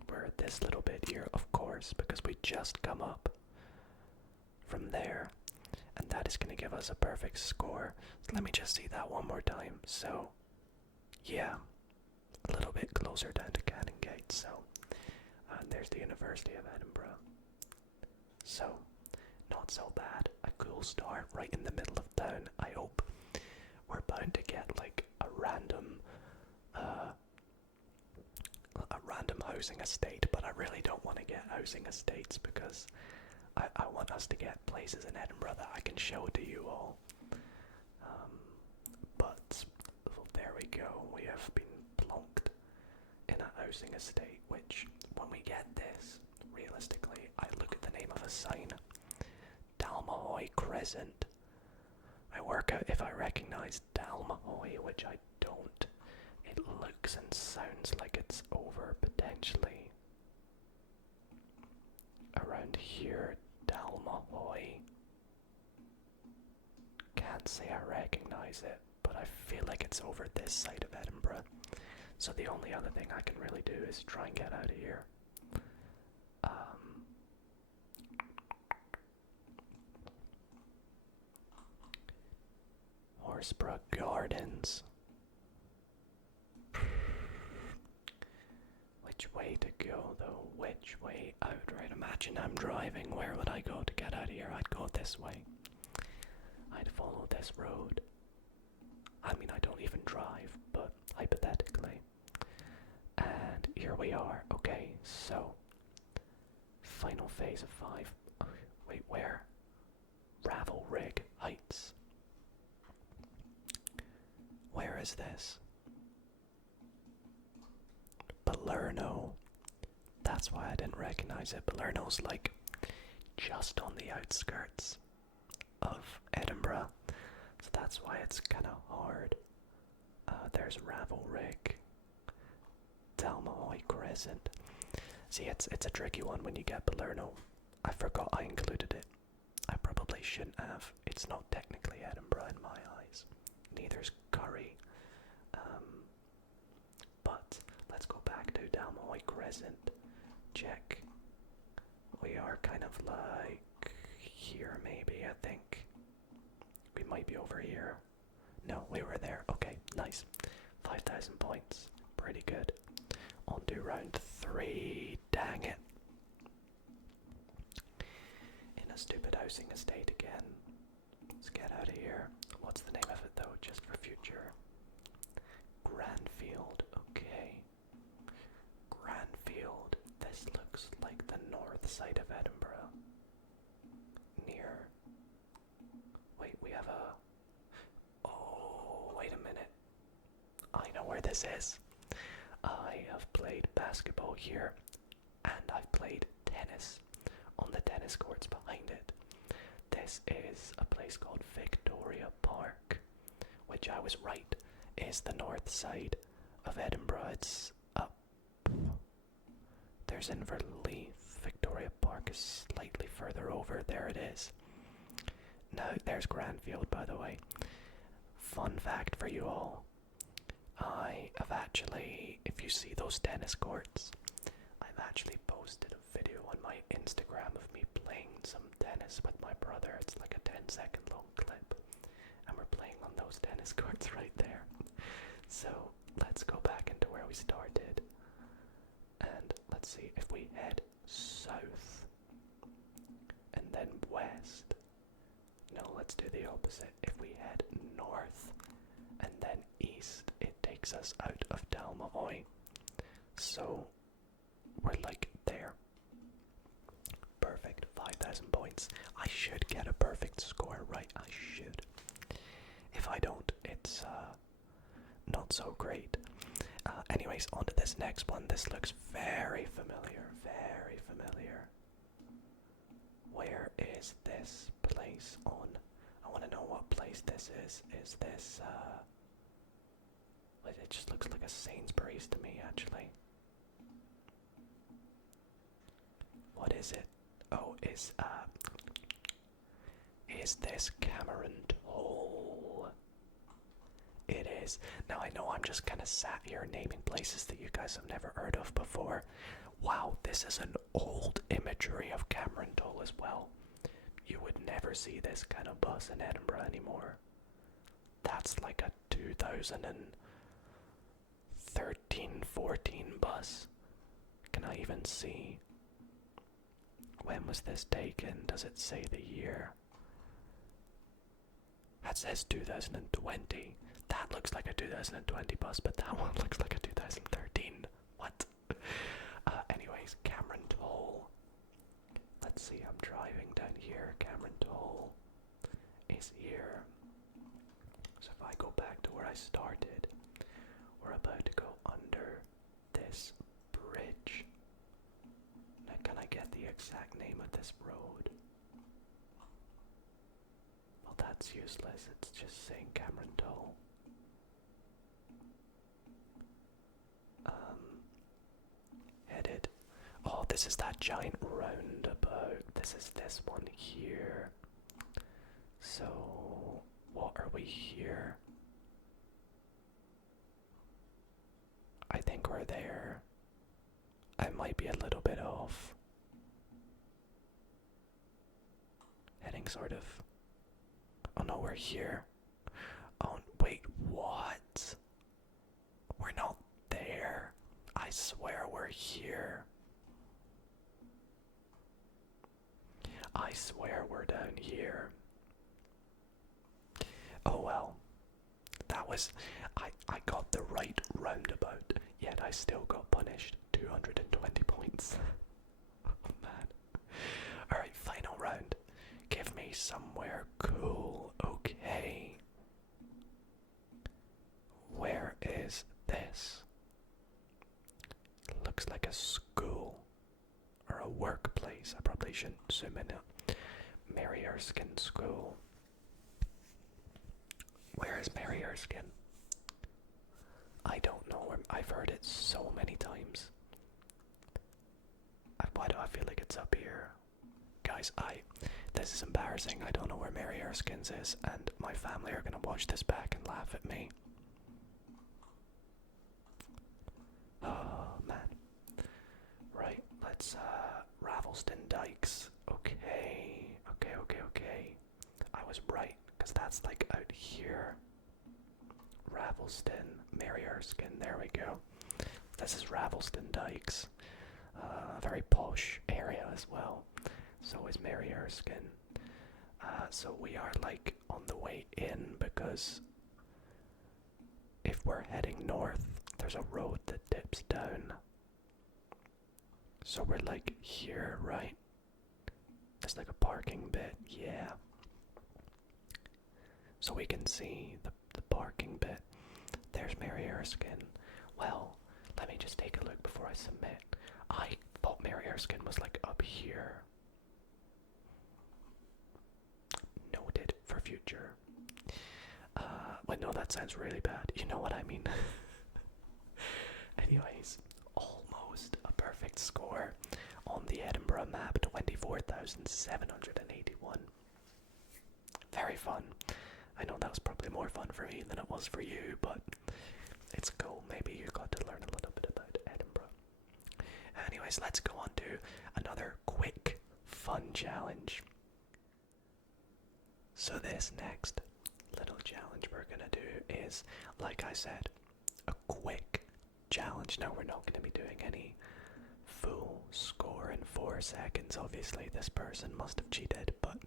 We're at this little bit here, of course, because we just come up from there. And that is going to give us a perfect score. So let me just see that one more time. So, yeah, a little bit closer down to Canongate. So, and there's the University of Edinburgh. So, not so bad. A cool start right in the middle of town. I hope we're bound to get like a random housing estate, but I really don't want to get housing estates because I want us to get places in Edinburgh that I can show to you all. But there we go. We have been plonked in a housing estate, which when we get this, realistically, I look at the name of a sign. Dalmahoy Crescent. I work out if I recognise Dalmahoy, which I don't. It looks and sounds like it's over potentially around here. Dalmahoy. Can't say I recognise it, but I feel like it's over this side of Edinburgh. So the only other thing I can really do is try and get out of here. Horsborough Gardens. Which way to go though? Which way out? Right, imagine I'm driving. Where would I go to get out of here? I'd go this way. I'd follow this road. I mean, I don't even drive, but hypothetically. And here we are. Okay, so final phase of 5. Oh, wait, where? Ravel Rig Heights. Where is this? Balerno. That's why I didn't recognize it. Balerno's like just on the outskirts of Edinburgh, so that's why it's kind of hard. There's Ravel Rig, Dalmahoy Crescent. See, it's a tricky one when you get Balerno. I forgot I included it. I probably shouldn't have. It's not technically Edinburgh in my eyes. Neither's Curry. But let's go back to Dalmahoy Crescent. Check. We are kind of like here, maybe, I think. We might be over here. No, we were there. Okay, nice. 5,000 points. Pretty good. On to round 3. Dang it. In a stupid housing estate again. Let's get out of here. What's the name of it though, just for future? Granfield. Okay. Granfield. This looks like the north side of Edinburgh. Near. Wait, we have a... Oh, wait a minute. I know where this is. I have played basketball here, and I've played tennis on the tennis courts behind it. This is a place called Victoria Park, which I was right, is the north side of Edinburgh. It's up. There's Inverleith. Victoria Park is slightly further over. There it is. Now, there's Granfield, by the way. Fun fact for you all. I have actually, if you see those tennis courts, I've actually posted a video on my Instagram of me playing some tennis with my brother. It's like a 10-second long clip, and we're playing on those tennis courts right there. So let's go back into where we started, and let's see if we head south and then west. No, let's do the opposite. If we head north and then east, it takes us out of Dalmahoy. So we're like there. Perfect. 5,000 points. I should get a perfect score, right? I should. If I don't, it's not so great. Anyways, on to this next one. This looks very familiar. Very familiar. Where is this place on? I want to know what place this is. Is this, it just looks like a Sainsbury's to me, actually. What is it? Oh, is this Cameron Toll? It is. Now I know I'm just kind of sat here naming places that you guys have never heard of before. Wow, this is an old imagery of Cameron Toll as well. You would never see this kind of bus in Edinburgh anymore. That's like a 2013-14 bus. Can I even see? When was this taken? Does it say the year? That says 2020. That looks like a 2020 bus, but that one looks like a 2013. What? Anyways, Cameron Toll. Let's see, I'm driving down here. Cameron Toll is here. So if I go back to where I started, we're about to go under this bridge. Now, can I get the exact name of this road? Well, that's useless. It's just saying Cameron Toll. Headed. Oh, this is that giant roundabout. This is this one here. So, what are we here? I think we're there. I might be a little bit off. Heading sort of. Oh no, we're here. Oh, wait, what? We're not there. I swear we're here. I swear we're down here. Oh well. That was... I got the right roundabout, yet I still got punished. 220 points. Oh man. Alright, final round. Give me somewhere cool. Okay. Where is this? Looks like a school. Or a workplace. I probably shouldn't zoom in it. Mary Erskine School. Where is Mary Erskine? I don't know. I've heard it so many times. Why do I feel like it's up here? Guys, this is embarrassing. I don't know where Mary Erskine's is, and my family are gonna watch this back and laugh at me. Oh, man. Right, let's, Ravelston Dykes. Okay. I was right, because that's, like, out here. Ravelston, Mary Erskine, there we go. This is Ravelston Dykes. A very posh area as well. So is Mary Erskine. So we are, like, on the way in, because if we're heading north, there's a road that dips down. So we're, like, here, right? There's, like, a parking bit, yeah. So we can see the parking bit. There's Mary Erskine. Well, let me just take a look before I submit. I thought Mary Erskine was, like, up here. Noted for future. Wait, no, that sounds really bad. You know what I mean. Anyways, almost a perfect score on the Edinburgh map, 24,781. Very fun. I know that was probably more fun for me than it was for you, but it's cool. Maybe you got to learn a little bit about Edinburgh. Anyways, let's go on to another quick, fun challenge. So this next little challenge we're gonna do is, like I said, a quick challenge. Now we're not gonna be doing any full score in 4 seconds. Obviously, this person must have cheated, but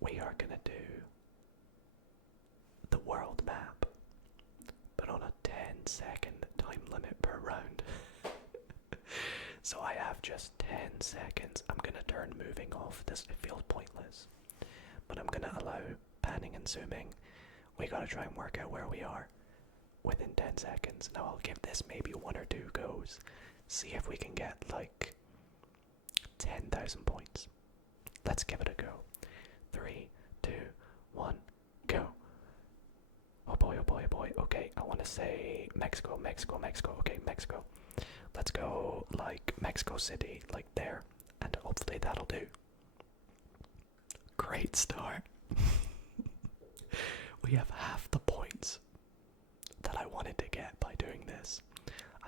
we are gonna do the world map, but on a 10-second time limit per round. So I have just 10 seconds. I'm gonna turn moving off. This, it feels pointless, but I'm gonna allow panning and zooming. We gotta try and work out where we are within 10 seconds. Now I'll give this maybe 1 or 2 goes. See if we can get like 10,000 points. Let's give it a go. 3, 2, 1, go. Oh boy, oh boy, oh boy. Okay, I want to say Mexico. Okay, Mexico. Let's go like Mexico City, like there. And hopefully that'll do. Great start. We have half the points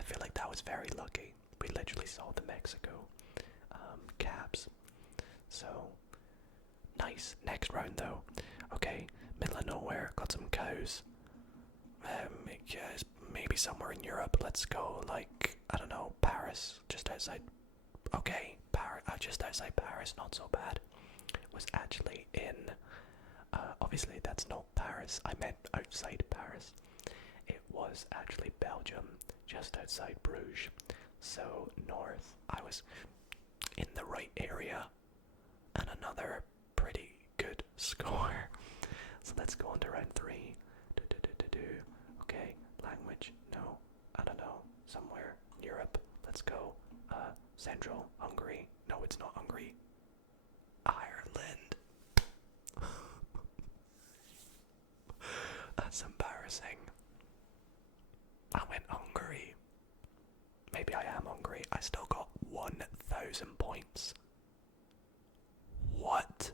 feel like that was very lucky. We literally saw the Mexico cabs. So, nice. Next round though. Okay, middle of nowhere, got some cows. Yeah, maybe somewhere in Europe. Let's go, like, I don't know, Paris, just outside. Okay, Paris, just outside Paris, not so bad. Was actually in, obviously that's not Paris, I meant outside Paris. It was actually Belgium, just outside Bruges. So north, I was in the right area, and another pretty good score. So let's go on to round 3. Okay, language, no, I don't know, somewhere in Europe. Let's go. Central, Hungary. No, it's not Hungary. Ireland. That's embarrassing. I went Hungary. Maybe I am Hungary. I still got 1,000 points. What?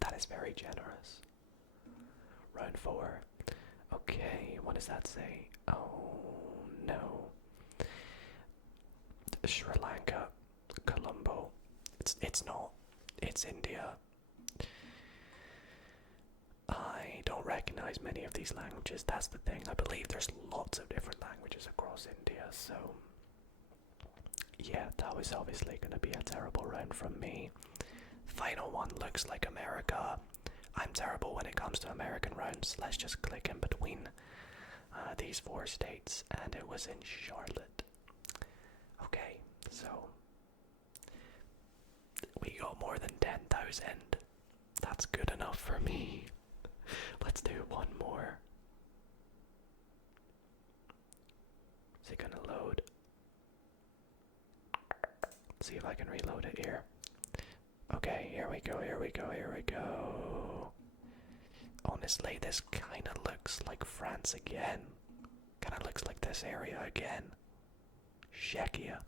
That is very generous. Round 4. Okay, what does that say? Oh no. Sri Lanka, Colombo. It's not. It's India. I don't recognize many of these languages. That's the thing. I believe there's lots of different languages across India. So yeah, that was obviously going to be a terrible round from me. Final one looks like America. I'm terrible when it comes to American rounds. Let's just click in between these 4 states, and it was in Charlotte. Okay, so we got more than 10,000. That's good enough for me. Let's do one more. Is it gonna load? Let's see if I can reload it here. Okay, here we go, here we go, here we go. Honestly, this kinda looks like France again. Kinda looks like this area again. Czechia.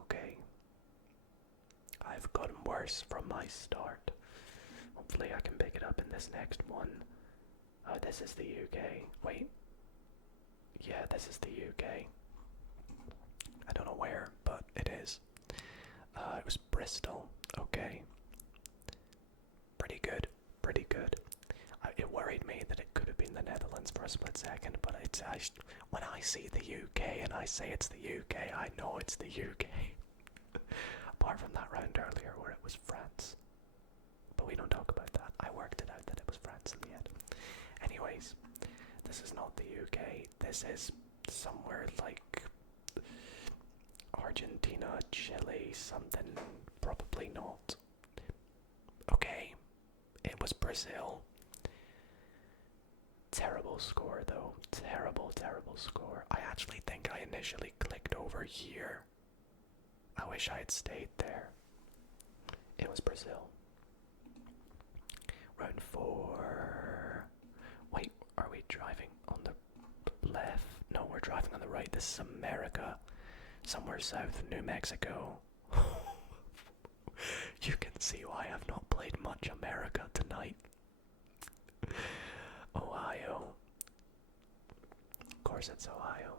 Okay. I've gotten worse from my start. Hopefully I can pick it up in this next one. Oh, this is the UK. Wait. Yeah, this is the UK. I don't know where, but it is. It was Bristol. Okay. Pretty good. Pretty good. It worried me that it could have been the Netherlands for a split second, but when I see the UK and I say it's the UK, I know it's the UK. Apart from that round earlier where it was France. But we don't talk about that. I worked it out that it was France in the end. Anyways, this is not the UK. This is somewhere like Argentina, Chile, something. Probably not. Okay, it was Brazil. Terrible score though. Terrible, terrible score. I actually think I initially clicked over here. I wish I had stayed there. It was Brazil. Round 4. Wait, are we driving on the left? No, we're driving on the right. This is America. Somewhere south of New Mexico. You can see why I've not played much America tonight. Ohio. Of course it's Ohio.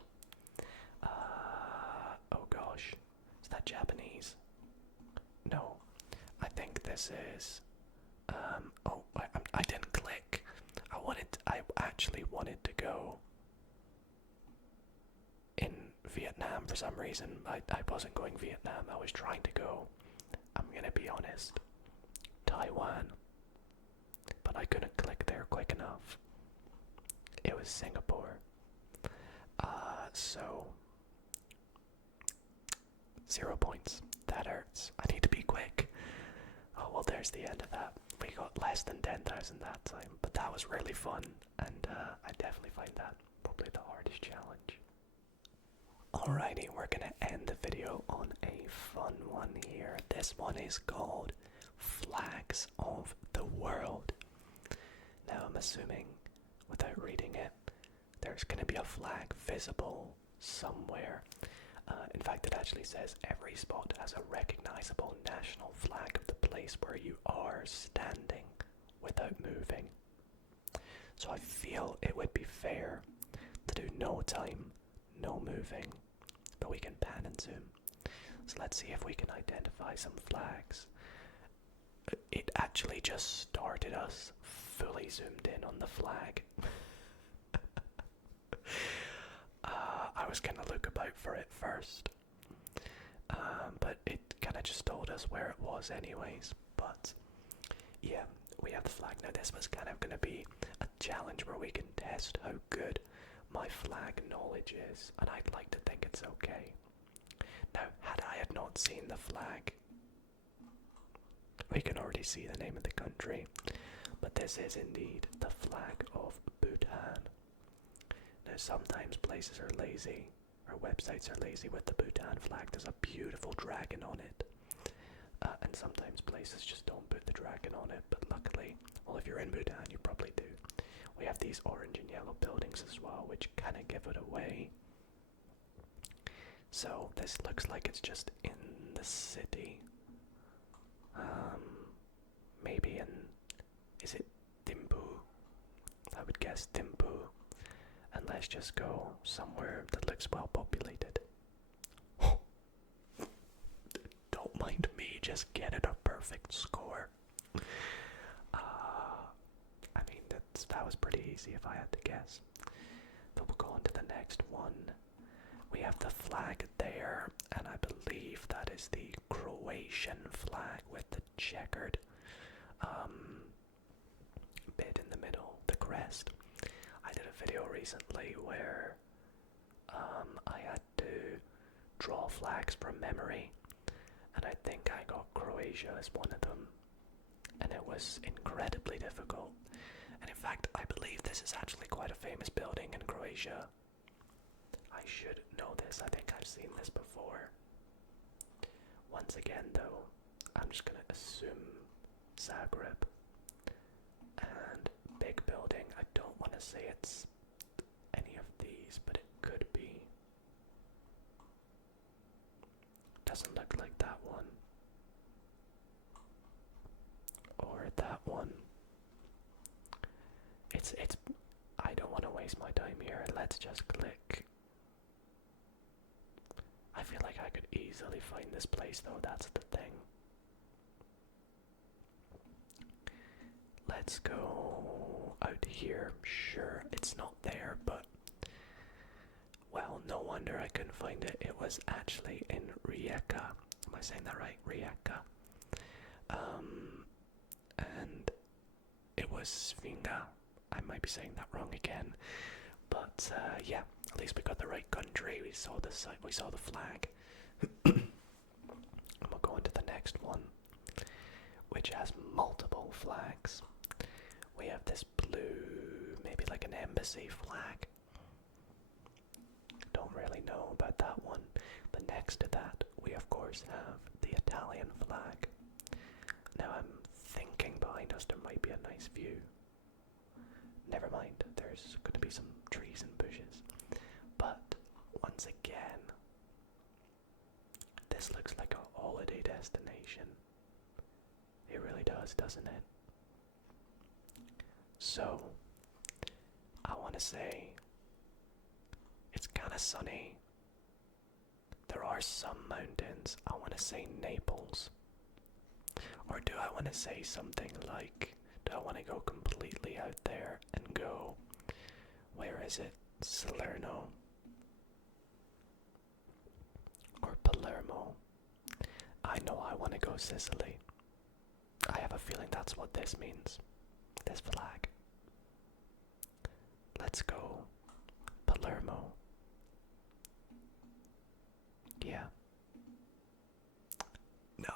Oh gosh. Is that Japanese? No. I think this is... oh, I didn't click. I actually wanted to go in Vietnam for some reason. I wasn't going Vietnam. I was trying to go, I'm gonna be honest, Taiwan. But I couldn't click there quick enough. It was Singapore. So 0 points. That hurts. I need to be quick. Oh well, there's the end of that. We got less than 10,000 that time, but that was really fun, and I definitely find that probably the hardest challenge. Alrighty, we're gonna end the video on a fun one here. This one is called Flags of the World. Now I'm assuming, without reading it, there's gonna be a flag visible somewhere. In fact, it actually says every spot has a recognizable national flag of the place where you are standing without moving. So I feel it would be fair to do no time, no moving, but we can pan and zoom. So let's see if we can identify some flags. It actually just started us fully zoomed in on the flag. I was gonna look about for it first, but it kind of just told us where it was anyways. But yeah, we have the flag. Now this was kind of gonna be a challenge where we can test how good my flag knowledge is, and I'd like to think it's okay. Now, had I had not seen the flag, we can already see the name of the country, but this is indeed the flag of Bhutan. Now, sometimes places are lazy, or websites are lazy with the Bhutan flag. There's a beautiful dragon on it. And sometimes places just don't put the dragon on it, but luckily, well, if you're in Bhutan, you probably do. We have these orange and yellow buildings as well, which kind of give it away. So, this looks like it's just in the city. Maybe in, is it Thimphu? I would guess Thimphu. And let's just go somewhere that looks well populated. Don't mind me just getting a perfect score. I mean, that was pretty easy if I had to guess. But we'll go on to the next one. We have the flag there, and I believe that is the Croatian flag with the checkered bit in the middle, the crest. I did a video recently where I had to draw flags from memory, and I think I got Croatia as one of them, and it was incredibly difficult. And in fact, I believe this is actually quite a famous building in Croatia. I should know this. I think I've seen this before. Once again, though, I'm just gonna assume Zagreb. And big building. I don't want to say it's any of these, but it could be. Doesn't look like that one. Or that one. It's I don't want to waste my time here. Let's just click. I feel like I could easily find this place though, that's the thing. Let's go out here. Sure, it's not there, but well, no wonder I couldn't find it. It was actually in Rijeka. Am I saying that right? Rijeka. And it was Svinga. I might be saying that wrong again, but yeah, at least we got the right country. We saw the site. We saw the flag. And we'll go on to the next one, which has multiple flags. We have this blue, maybe like an embassy flag. Don't really know about that one. But next to that, we of course have the Italian flag. Now I'm thinking behind us there might be a nice view. Never mind, there's going to be some trees and bushes. But once again, this looks like a holiday destination. It really does, doesn't it? So, I want to say it's kind of sunny. There are some mountains. I want to say Naples. Or do I want to say something like, do I want to go completely out there and go, where is it? Salerno or Palermo? I know I want to go Sicily. I have a feeling that's what this means. This flag. Let's go Palermo. Yeah. No.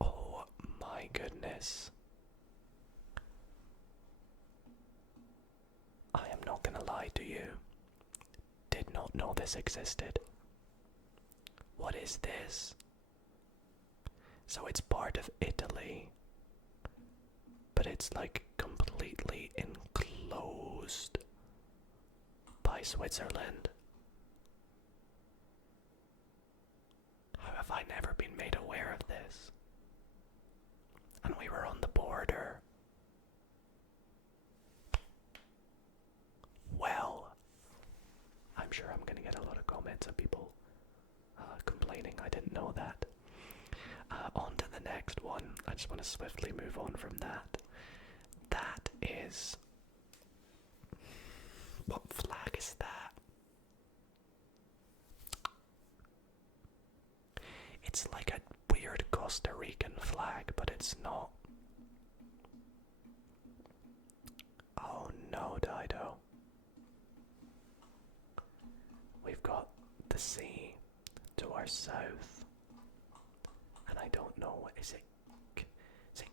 Oh my goodness. I am not gonna lie to you. Did not know this existed. What is this? So it's part of Italy, but it's like completely enclosed by Switzerland. How have I never been made aware of this? And we were on the border. get a lot of comments and people complaining. I didn't know that. On to the next one. I just want to swiftly move on from that. That is... What flag is that? It's like a weird Costa Rican flag, but it's not. Oh no, Dido. We've got the sea to our south. And I don't know, is it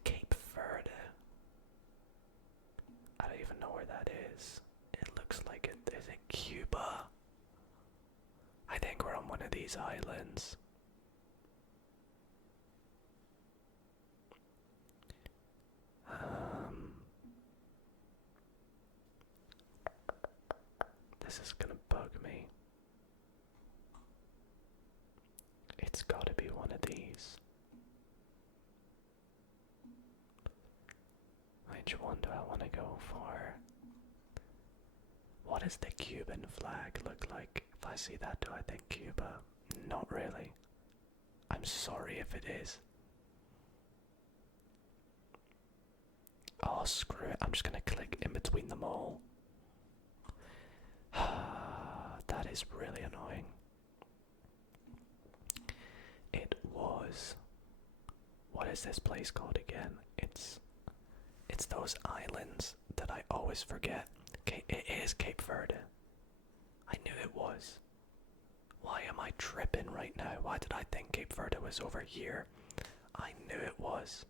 Cape Verde? I don't even know where that is. It looks like it. Is it Cuba? I think we're on one of these islands. This is gonna bug me. It's gotta be one of these. Which one do I want to go for? What does the Cuban flag look like? If I see that, do I think Cuba? Not really. I'm sorry if it is. Oh, screw it. I'm just gonna click in between them all. That is really annoying. It was... What is this place called again? It's those islands that I always forget. It is Cape Verde. I knew it was. Why am I tripping right now? Why did I think Cape Verde was over here? I knew it was.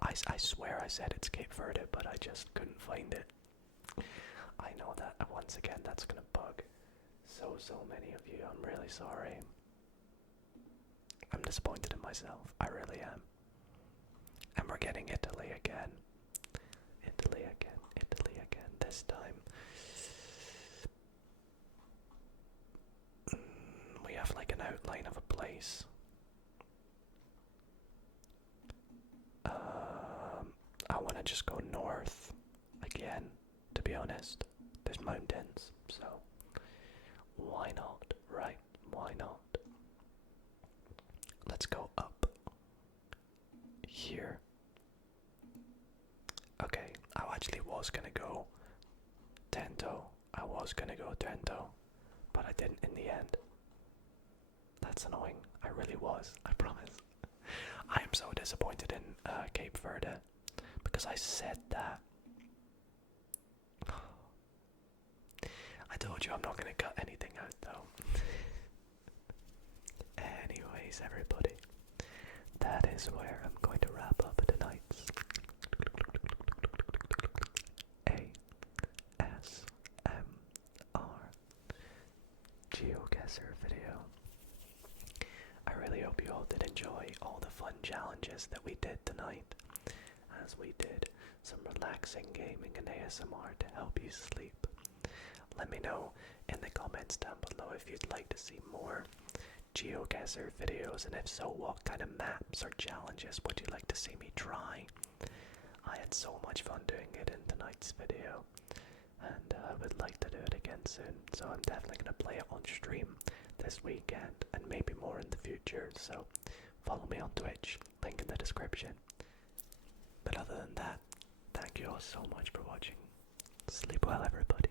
I swear I said it's Cape Verde, but I just couldn't find it. I know that, once again, that's gonna bug so many of you. I'm really sorry. I'm disappointed in myself. I really am. And we're getting Italy again. Italy again. Italy again. This time. We have like an outline of a place. I want to just go north again, to be honest. There's mountains, so why not, right? Why not? Let's go up here. Okay, I actually was gonna go Tento. But I didn't in the end. That's annoying. I really was. I promise. I am so disappointed in Cape Verde because I said that. I told you I'm not gonna cut anything out though. Anyways, everybody, that is where I'm going to wrap up tonight's ASMR Geoguessr video. I really hope you all did enjoy all the fun challenges that we did tonight, as we did some relaxing gaming and ASMR to help you sleep. Let me know in the comments down below if you'd like to see more Geoguessr videos, and if so, what kind of maps or challenges would you like to see me try? I had so much fun doing it in tonight's video, and I would like to do it again soon, so I'm definitely going to play it on stream this weekend, and maybe more in the future, so follow me on Twitch, link in the description. But other than that, thank you all so much for watching. Sleep well, everybody.